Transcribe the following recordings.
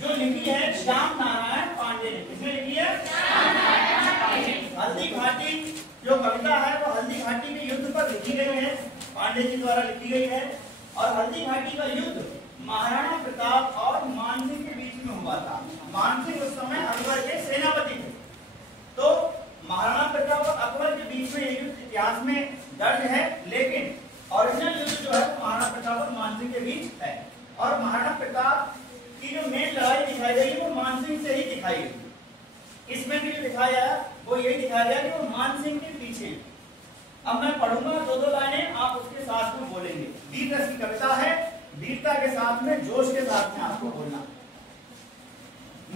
जो लिखी है श्याम नारायण पांडे ने। किसने लिखी है? हल्दी घाटी जो कविता है वो हल्दी घाटी के युद्ध पर लिखी गई है, पांडे जी द्वारा लिखी गई है। और हल्दी घाटी का युद्ध महाराणा प्रताप और मानसिंह के बीच में हुआ था। मानसिंह उस समय अकबर के सेनापति थे। तो महाराणा प्रताप और अकबर के बीच में ये युद्ध इतिहास में दर्ज है, लेकिन ओरिजिनल युद्ध जो है महाराणा प्रताप और मानसिंह के बीच है। और महाराणा प्रताप की जो मेन लड़ाई दिखाई गई वो मानसिंह से ही दिखाई गई। इसमें भी जो दिखाया वो यही दिखाया गया कि वो मानसिंह के पीछे। अब मैं पढ़ूंगा दो दो लाइनें, आप उसके साथ में बोलेंगे। वीर रस की कविता है, वीरता के साथ में जोश के साथ में आपको बोलना।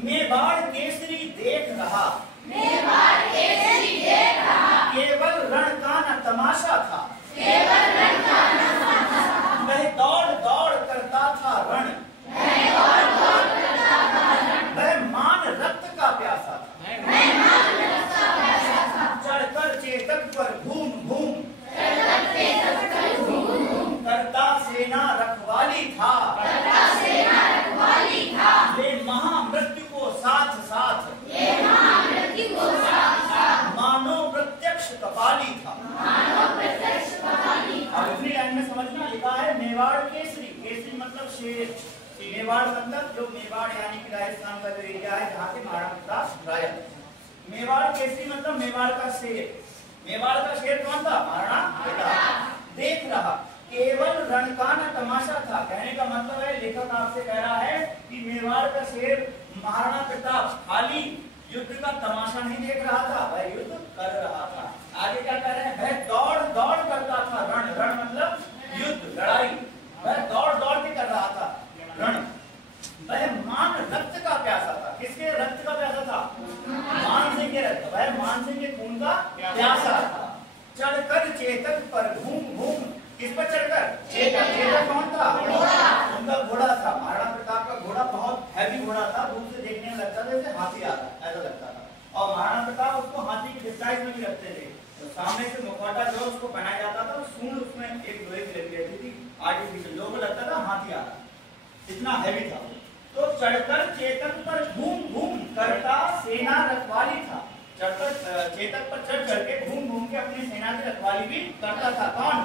मेवाड़ केसरी देख रहा, मेवाड़ केसरी देख रहा, केवल रण का न तमाशा था, केवल रण का न तमाशा था। वह दौड़ दौड़ करता था रण, वह दौड़ दौड़ करता था रण। वह मान रक्त का प्यासा था, वह मान रक्त का प्यासा था। चढ़कर चेतक पर घूम घूम, चढ़कर चेतक पर घूम घूम, करता सेना रखवाली था, करता सेना रखवाली था। ले महामृत्यु को साथ साथ, ये महामृत्यु को साथ साथ, मानो प्रत्यक्ष कपाली था, मानो प्रत्यक्ष कहानी था। अब इतनी लाइन में समझना लिखा है मेवाड़ केसरी। केसरी मतलब शेर, मेवाड़ मतलब जो मेवाड़ यानी कि राजस्थान का जो एरिया है जहाँ के महाराणा प्रताप राजा। मेवाड़ केसरी मतलब मेवाड़ का शेर। मेवाड़ का शेर कौन था? महाराणा प्रताप। देख रहा, केवल रण का न तमाशा था। कहने का मतलब है, लेखक आपसे कह रहा है कि मेवाड़ का शेर महाराणा प्रताप खाली युद्ध का तमाशा नहीं देख रहा था, वह युद्ध कर रहा था। आगे क्या कह रहे हैं? वह दौड़ दौड़ करता था रण, रण मतलब युद्ध लड़ाई, वह दौड़ दौड़ के कर रहा था रण। वह मान रक्त का प्यासा था। किसके रक्त का प्यासा था? मानसिंह के रक्त, वह मानसिंह के खून का प्यासा था। चढ़कर चेतक पर घूम घूम, किस पर चढ़कर? चेतक। चेतक कौन था? उनका घोड़ा था। महाराणा प्रताप का घोड़ा बहुत हैवी घोड़ा था, दूर से देखने में लगता था जैसे हाथी आ रहा है, ऐसा लगता था। और महाराणा प्रताप उसको हाथी की डिस्गाइज में भी रखते थे। तो सामने से मुखौटा जो उसको पहनाया जाता था, सूंड उसमें एक लोहे की लगी रहती थी आर्टिफिशियल, लोगों को लगता था हाथी आ रहा है, इतना हैवी था। तो चढ़कर चेतक पर घूम घूम, करता सेना रखवाली था। चढ़कर चेतक पर चढ़ चढ़ के घूम घूम के अपनी सेना की रखवाली भी करता था। कौन?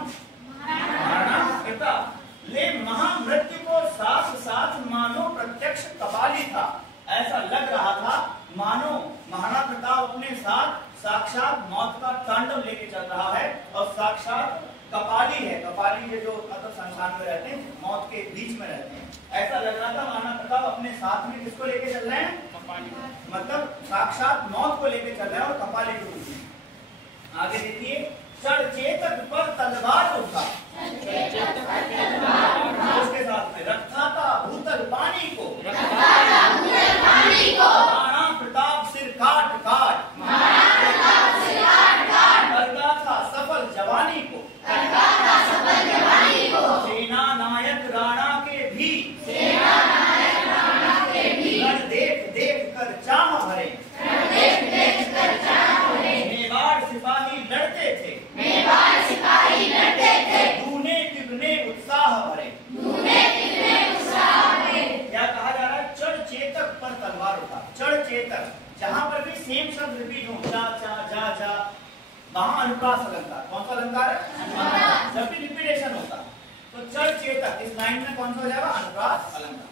महाराणा प्रताप। ले महामृत्यु को साथ साथ मानो प्रत्यक्ष कपाली था। ऐसा लग रहा था मानो महाराणा प्रताप अपने साथ साक्षात मौत का तांडव लेके चल रहा है, और साक्षात कपाली है। कपाली ये जो मतलब संसार में रहते हैं, मौत के बीच में रहते हैं, ऐसा लग रहा था महाराणा प्रताप अपने साथ में किसको लेके चल रहे हैं? कपाली, मतलब साक्षात मौत को लेके चल रहे हैं, और कपाली के रूप में। आगे देखिए, चढ़ चेतक पर तलवार उठा, उसके साथ में रखा था भूतल पानी को, महाराणा प्रताप सिर काट काट, करता था सफल जवानी को, सेना नायक राणा के भी रण देख देख कर चाह भरे, मेवाड़ सिपाही लड़ते थे, दूने तिगने उत्साह भरे। क्या कहा जा रहा है? चढ़ चेतक पर तलवार उठा। चढ़ चेतक, जहां पर भी सेम शब्द रिपीट हो, जा जा जा जा, वहां अनुप्रास अलंकार। कौन सा अलंकार है? जब भी रिपीटेशन होता तो चढ़ चेतक, इस लाइन में कौन सा हो जाएगा? अनुप्रास अलंकार।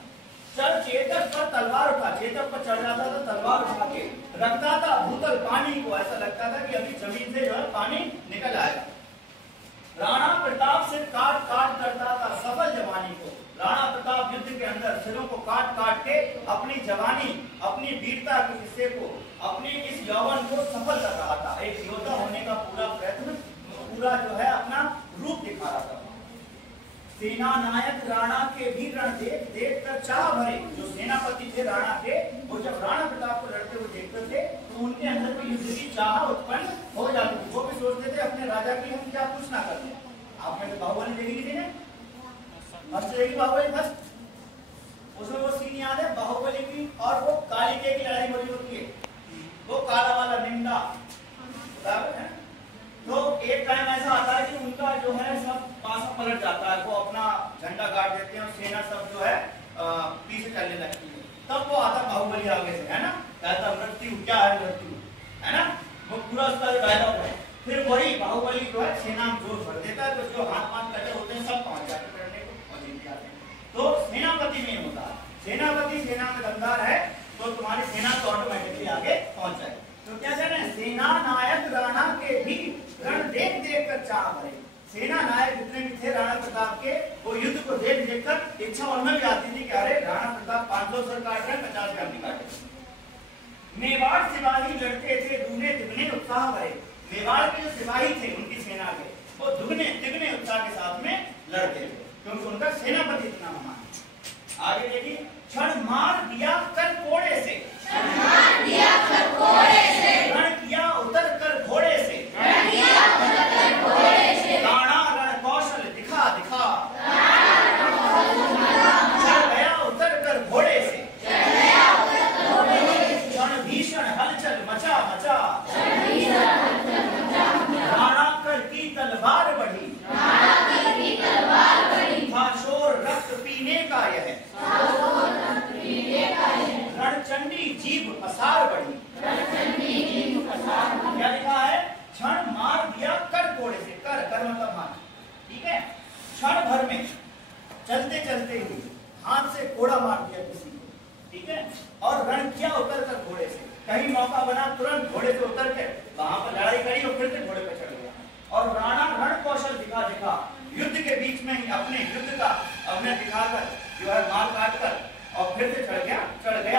चढ़ चेतक पर तलवार उठा, चेतक पर चढ़ जाता था, तलवार उठा के रखता था भूतल पानी को। ऐसा लगता था कि अभी जमीन से जो है पानी निकल आएगा। राणा प्रताप सिर काट काट करता था सफल जवानी को। राणा प्रताप युद्ध के अंदर सिरों को काट काट के अपनी जवानी, अपनी वीरता के हिस्से को, अपने इस यौवन को सफल कर रहा था। एक योद्धा होने का पूरा प्रयत्न, पूरा जो है अपना रूप दिखा रहा था। सेना नायक राणा के भी रण देख देख कर चाह भरे। जो सेनापति थे राणा के, वो जब राणा प्रताप को लड़ते हुए देखते थे तो उनके अंदर भी युद्ध की चाह उत्पन्न हो जाती थी। वो भी सोचते थे अपने राजा की हम क्या कुछ ना करते। आपने तो बाहुबली देखी थी ना, फर्स्ट देखी बाहुबली फर्स्ट, उसमें वो सीन याद है बाहुबली की और वो कालिके की लड़ाई बड़ी होती है, वो काला वाला निंदा, बराबर है। तो एक टाइम ऐसा आता है कि उनका जो है सब पासा पलट जाता है, वो अपना झंडा गाड़ देते हैं और सेना सब जो है पीछे चलने लगती है। तब वो आता बाहुबली आगे से, है ना, कहता मृत्यु क्या है, मृत्यु, है ना, वो पूरा उसका डायलॉग है। फिर वही बाहुबली जो है सेना में जोर भर देता है, तो जो हाथ कटे होते हैं सब पहुंच जाते हैं, करने को पहुंच जाते हैं। तो सेनापति में होता है, सेनापति सेना में दमदार है तो तुम्हारी सेना तो ऑटोमेटिकली आगे पहुंच जाए। तो क्या कहना है, सेना नायक राणा के भी रण देख देख कर चाह भरे। सेना नायक जितने भी थे राणा प्रताप के, वो युद्ध को देख देख कर इच्छा उनमें भी आती थी कि अरे राणा प्रताप 500 सर काट रहे, 50 ग्राम काटे। मेवाड़ सिपाही लड़ते थे दुगने तिगने उत्साह भरे। मेवाड़ के जो सिपाही थे उनकी सेना के, वो दुगने तिगने उत्साह के साथ में लड़ते थे, क्योंकि उनका सेनापति इतना महान। आगे देखिए, क्षण मार दिया कर कोड़े से, क्षण मार दिया कर कोड़े से, रण किया उतर कर घोड़े से, रण किया उतर कर घोड़े से, राणा रण कौशल दिखा दिखा, राणा रण कौशल दिखा, चढ़ गया उतर कर घोड़े से, चढ़ गया उतर कर घोड़े से, क्षण भीषण हलचल मचा मचा, क्षण भीषण हलचल मचा मचा, राणा कर की तलवार बढ़ी, राणा की तलवार बढ़ी, था शोर रक्त पीने का यह, रणचंडी जीभ पसार बढ़ी, रणचंडी जीभ पसार बढ़ी। क्या लिखा है, क्षण मार दिया कर कोड़े से, कर कर मतलब मार, ठीक है, क्षण भर में चलते चलते हुए हाथ से कोड़ा मार दिया किसी को, ठीक है, और रण किया उतर कर घोड़े से, कहीं मौका बना तुरंत घोड़े से उतर के वहां पर लड़ाई करी और फिर से घोड़े पर चढ़ गया। और राणा रण कौशल दिखा दिखा, युद्ध के बीच में ही अपने युद्ध का अभिनय दिखाकर जो है मार काट कर और फिर से चढ़ गया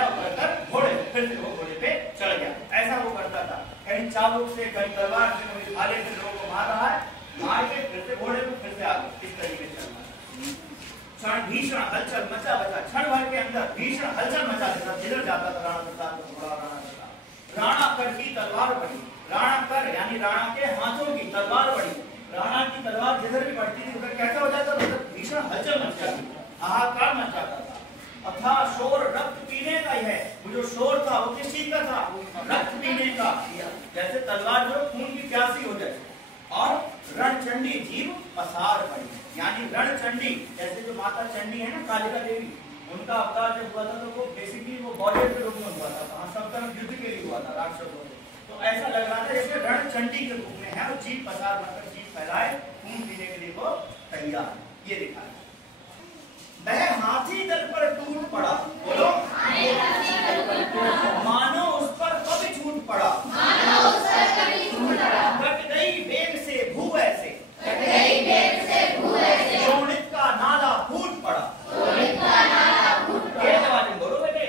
उतर कर घोड़े, फिर से वो घोड़े पे चढ़ गया। ऐसा वो करता था, कहीं चाबुक से, कहीं तलवार से, कहीं भाले से लोगों को मार रहा है, मार के फिर से घोड़े को फिर से आगे इस तरीके से चलना। क्षण भीषण हलचल मचा बचा, क्षण भर के अंदर भीषण हलचल मचा देता, जिधर जाता था राणा प्रताप को घोड़ा राणा प्रताप। राणा कर की तलवार बढ़ी, राणा कर यानी राणा के हाथों की तलवार बढ़ी, राणा की तलवार जिधर भी बढ़ती थी उधर कैसा हो जाता, मतलब भीषण हलचल मच जाती, हाहाकार मच जाता था। अथा शोर रक्त पीने का ही है, वो जो शोर था वो किस चीज का था, रक्त पीने का, जैसे तलवार जो खून की प्यासी हो जाए। और रणचंडी जीव पसार पड़ी, यानी रणचंडी जैसे जो माता चंडी है ना, कालिका देवी, उनका अवतार जब हुआ था तो वो बेसिकली वो बॉर्डर के रूप में हुआ था, वहां सब तरफ युद्ध के लिए हुआ था राक्षसों से। तो ऐसा लग रहा था जैसे रणचंडी के रूप में है, और जीव पसार बनकर जीव फैलाए, खून पीने के लिए वो तैयार, ये दिखा है। वह हाथी दल पर टूट पड़ा, बोलो मानो उस पर कभी छूट पड़ा, मानो उस पर कभी छूट पड़ा, कट गई वेग से भू ऐसे, कट गई वेग से भू ऐसे, शोणित का नाला फूट पड़ा, शोणित का नाला फूट पड़ा। बोलो बेटे,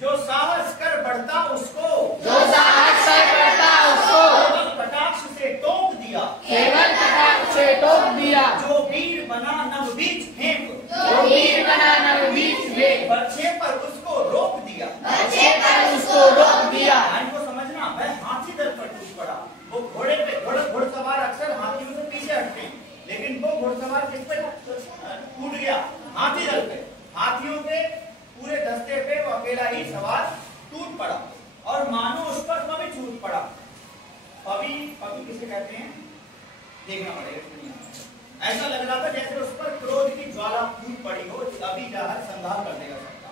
जो साहस कर बढ़ता उसको, जो साहस कर बढ़ता उसको, केवल कटाक्ष से टोक दिया, केवल कटाक्ष से टोक दिया, जो वीर बना नव बीज फेंक, जो वीर बना नव बीज फेंक, बच्चे पर उसको रोक दिया, बच्चे पर उसको रोक दिया। इनको समझना, वह हाथी दल पर टूट पड़ा। वो घोड़े पे, घोड़सवार अक्सर हाथियों से पीछे हटते हैं, लेकिन वो घोड़सवार किस पे टूट गया, हाथी दल पे, हाथियों पे पूरे दस्ते पे वो अकेला ही सवार टूट पड़ा, और मानो उस पर कभी छूट पड़ा। पवी किसे कहते हैं, देखना पड़ेगा। ऐसा लग रहा था जैसे उस पर क्रोध की ज्वाला फूट पड़ी हो, अभी जाकर संहार कर देगा सबका।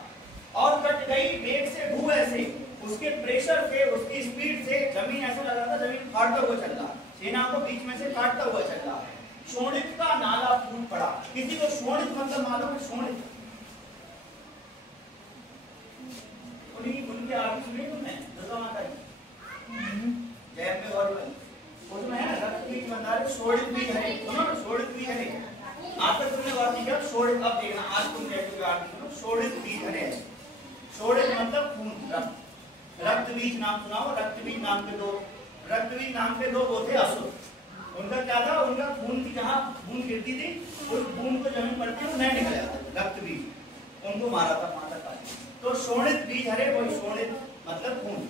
और कट गई वेग से भू ऐसे, उसके प्रेशर से, उसकी स्पीड से जमीन, ऐसा लग रहा था जमीन फाड़ता हुआ चल रहा है, सेना को बीच में से काटता हुआ चल रहा है। शोणित का नाला फूट पड़ा, किसी को शोणित मतलब मालूम है, शोणित उनकी आरती सुनी तुमने, दुर्गा माता की जय में गौरी वाली, उसमें है ना रक्त बीज मंदार शोणित बीज हरे, सुनो ना शोणित बीज हरे, आज तक तुमने बात नहीं किया शोणित, अब देखना आज तुम जैसे आरती सुनो, शोणित बीज हरे, शोणित मतलब खून, रक्त बीज नाम सुना हो, रक्त बीज नाम के दो वो थे असुर। उनका क्या था, उनका खून की जहाँ बूंद गिरती थी उस बूंद को जमीन पड़ती है वो नहीं निकल जाता, रक्त बीज, उनको मारा था माता काली। तो शोणित बीज हरे, वही शोणित मतलब खून।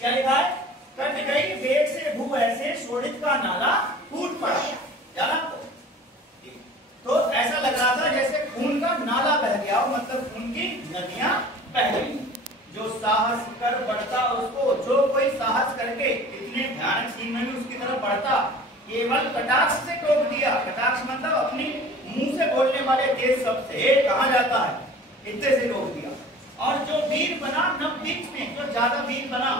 क्या लिखा है, कट गई वेग से भू ऐसे, शोणित का नाला फूट पड़ा, जाना तो ऐसा लग रहा था जैसे खून का नाला बह गया, मतलब खून की नदियां बह गई। जो साहस कर बढ़ता उसको, जो कोई साहस करके इतने भयानक सीन में भी उसकी तरफ बढ़ता, केवल कटाक्ष से टोक दिया। कटाक्ष मतलब अपनी मुंह से बोलने वाले तेज शब्द से कहा जाता है, इतने से रोक दिया। और जो वीर बना नव बीच में, जो ज्यादा वीर बना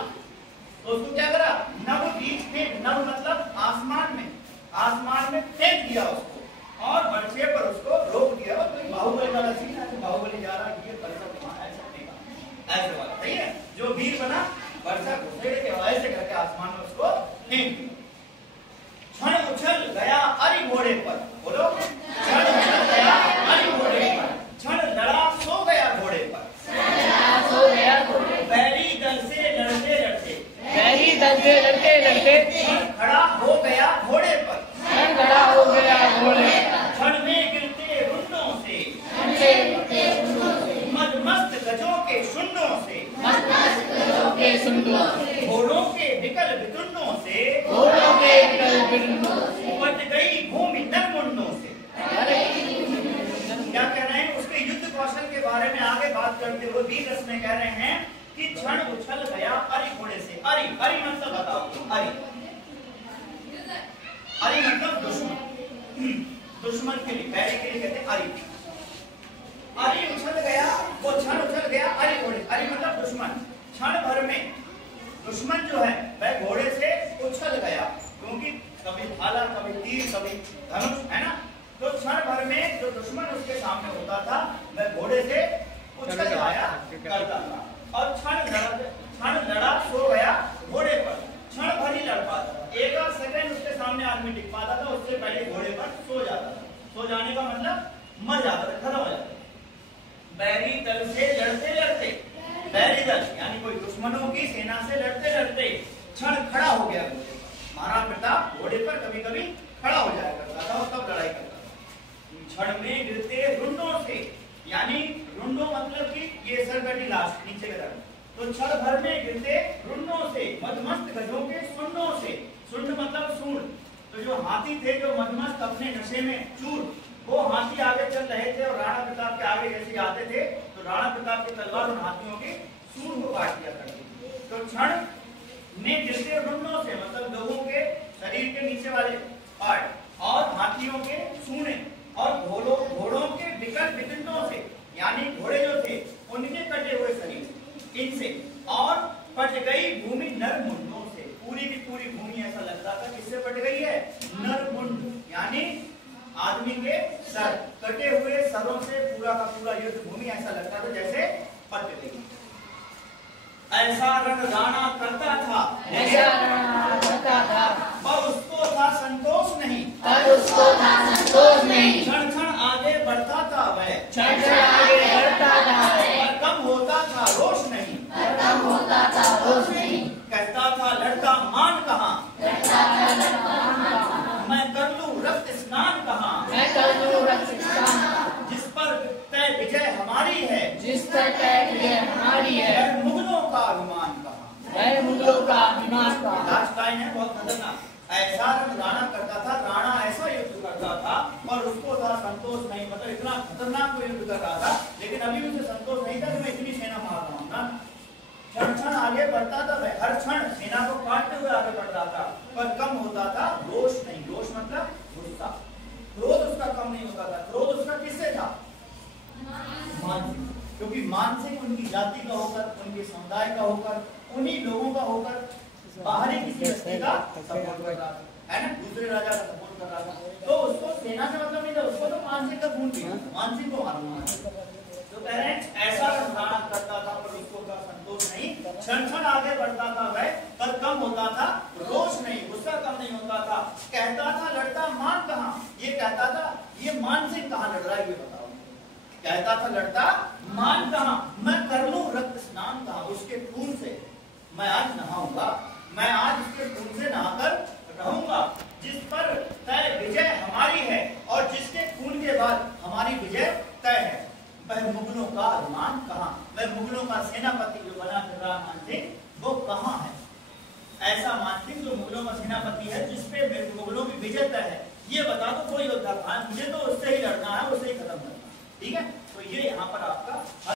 तो उसको क्या करा, नव बीच में, नव मतलब आसमान में फेंक दिया उसको और बर्छे पर उसको रोक दिया। तो बाहुबली वाला सीन है, बाहुबली जा रहा है, ये बर्छा ऐसा फेंका, ऐसे वाला, सही है। जो वीर बना बर्छा घुसेड़ के ऐसे करके आसमान में उसको फेंक दिया। क्षण उछल गया अरि घोड़े पर, बोलो, क्षण उछल गया अरि घोड़े पर, क्षण लड़ा सो गया घोड़े पर, बैरी दल से लड़ते लड़ते, बैरी दल से लड़ते लड़ते, क्षण खड़ा हो गया घोड़े पर, क्षण खड़ा हो गया घोड़े पर, क्षण में गिरते रुंडों से, मदमस्त गजों के शुंडों से, के सुंदर, घोड़ों के विकल वितुंडों से, घोड़ों के विकल वितुंडों से, पट गई भूमि नरमुंडों से। क्या कह रहे हैं, उसके युद्ध कौशल के बारे में आगे बात करते हुए वीर रस में कह रहे हैं कि क्षण उछल गया अरि घोड़े से। अरि मतलब बताओ, अरि मतलब दुश्मन के लिए, बैरी के लिए कहते हैं अरि। अरि उछल गया, वो क्षण उछल गया अरि घोड़े, अरि मतलब दुश्मन। क्षण भर में दुश्मन जो है वह घोड़े से उछल गया, क्योंकि कभी भाला, कभी तीर, कभी धनुष, है ना। तो क्षण भर में जो दुश्मन उसके सामने होता था वह घोड़े से उछल जाया करता था। और क्षण लड़ा सो गया घोड़े पर, क्षण भर ही लड़ पाता, एक सेकंड उसके सामने आदमी टिक पाता था, उससे पहले घोड़े पर सो जाता था। सो जाने का मतलब मर जाता था, खत्म हो जाता था। बैरी दल से लड़ते लड़ते, बैरी दल यानी कोई दुश्मनों की सेना से लड़ते लड़ते क्षण खड़ा हो गया घोड़े। महाराणा प्रताप घोड़े पर कभी कभी खड़ा हो जाया करता था और तब लड़ाई करता था। क्षण में गिरते रुंडों से, यानी रुंडों मतलब कि ये सरगटी लाश नीचे की तरफ, तो क्षण भर में गिरते रुंडों से, मदमस्त गजों के सुंडों से, सुंड मतलब सूंड। तो जो हाथी थे जो मदमस्त अपने नशे में चूर, वो हाथी आगे चल रहे थे और राणा प्रताप के आगे जैसे आते थे तो राणा प्रताप की तलवार उन हाथियों की सूंड को काट दिया करती थी। तो क्षण में गिरते रुंडों से मतलब लोगों के शरीर के नीचे वाले पार्ट, और हाथियों के सूंडे, और घोड़ों के विकल वितुंडों से, यानी घोड़े जो थे उनके कटे हुए शरीर इनसे, और पट गई भूमि नरमुंडों से। पूरी की पूरी भूमि ऐसा लगता था किससे पट गई है, नरमुंड यानी आदमी के सर, कटे हुए सरों से पूरा का पूरा युद्ध भूमि ऐसा लगता था जैसे पट गई। ऐसा रण राणा करता था, ऐसा रण करता था, पर उसको था संतोष नहीं, पर उसको था संतोष नहीं, क्षण क्षण आगे बढ़ता था वह, क्षण क्षण आगे बढ़ता था वह, पर कम होता था रोष नहीं, पर कम होता था रोष नहीं, कहता था लड़का मान कहाँ, कहता था लड़का मान कहाँ, मैं कर लूं रक्त स्नान कहाँ, मैं कर लूं रक्त स्नान, जिस पर तय विजय हमारी है, जिस पर तय विजय हमारी है, वह मुगलों का अभिमान कहाँ। वह मुगलों का अभिमान कहाँ। लास्ट लाइन है बहुत खतरनाक। ऐसा राणा करता था, राणा ऐसा युद्ध करता था और उसको था संतोष नहीं, मतलब इतना खतरनाक वो युद्ध कर रहा था, लेकिन अभी उसे संतोष नहीं था कि मैं इतनी सेना मार रहा हूँ ना। क्षण क्षण आगे बढ़ता था वह, हर क्षण सेना को काटते हुए आगे बढ़ रहा था, पर कम होता था रोष नहीं। रोष मतलब गुस्सा, क्रोध उसका कम नहीं होता था। क्रोध उसका किससे था, मानसिक, क्योंकि मानसिक उनकी जाति का होकर, उनके समुदाय का होकर, उन्हीं लोगों का होकर बाहरी किसी व्यक्ति का सपोर्ट कर रहा था, है ना, दूसरे राजा का सपोर्ट कर रहा था। तो उसको सेना से मतलब नहीं था, उसको तो मानसिक का खून पीना, मानसिक को मारना। तो कह रहे हैं ऐसा राणा करता था पर उसको का संतोष नहीं, क्षण क्षण आगे बढ़ता था वह, पर कम होता था रोष नहीं, गुस्सा कम नहीं होता था। कहता था लड़ता मान कहाँ, ये कहता था ये मानसिक कहाँ लड़ रहा है ये बताओ। कहता था लड़ता मान कहाँ, मैं कर लूं रक्त स्नान कहाँ, उसके खून से मैं आज नहाऊंगा, मैं आज उसके खून से नहाकर रहूंगा, जिस पर तय विजय हमारी है और जिसके खून के बाद हमारी विजय तय है। वह मुगलों का अभिमान कहाँ, वह मुगलों का सेनापति जो बना फिर रहा मानसिंह वो कहाँ है। ऐसा मानसिंह जो मुगलों का सेनापति है जिसपे मुगलों की विजय तय है, ये बता दो कोई योद्धा कहाँ है, मुझे तो उससे ही लड़ना है, उससे ही खत्म करना है। ठीक है, तो ये यहाँ पर आपका